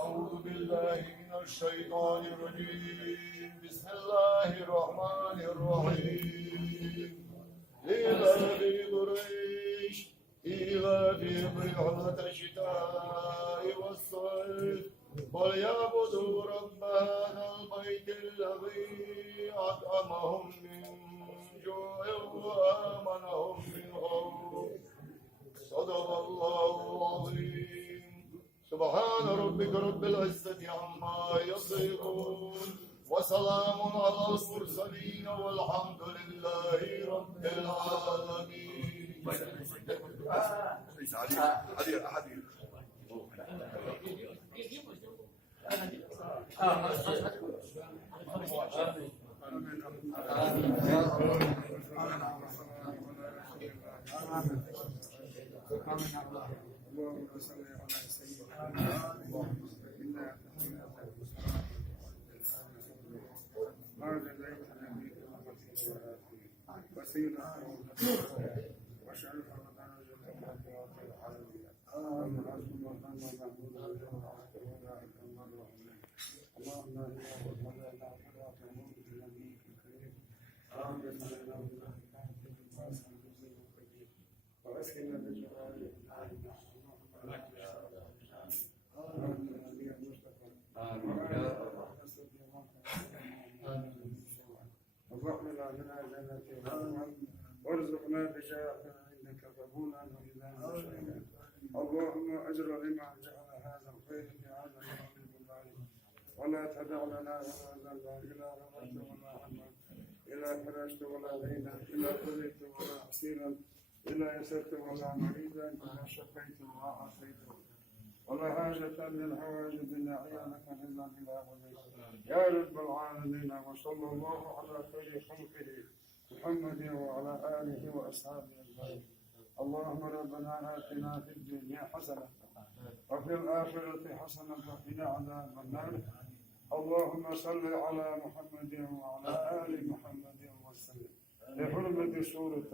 أعوذ بالله من الشيطان الرجيم بسم الله الرحمن الرحيم إيلاف قريش إيلافهم رحلة الشتاء والصيف وليعبدوا رب هذا البيت الذي أطعمهم من جوع وآمنهم من خوف صدق الله العظيم. سبحان ربك رب العزة عما يصفون وسلام على المرسلين والحمد لله رب العالمين. اللهم صل على سيدنا محمد هذا بيت نبيك وسيلة وشرف رمضان جل العالمين. اللهم حسبنا محمد محمود اولئك المرحومين. اللهم اهدنا وصلنا على محمود نبيك الكريم. اللهم صل على محمد واسكن بجلاله اللهم لا لنا جنة وارزقنا بجاهك انك قبولا واذا نشاء. اللهم اجر لما جعل هذا الخير في هذا اليوم المبارك ولا تدع لنا هذا الى غفرت ولا هما الا فرجت ولا دينا الا قضيت ولا عسيرا الا يسرت ولا مريضا الا شفيت ولا عافيت ولا حاجة من حوائج الدنيا لك إلا إلى وليك يا رب العالمين. وصلى الله على خير خلقه محمد وعلى آله وأصحابه أجمعين. اللهم ربنا آتنا في الدنيا حسنة وفي الآخرة حسنة وقنا عذاب النار. اللهم صل على محمد وعلى آل محمد وسلم بحرمة سورة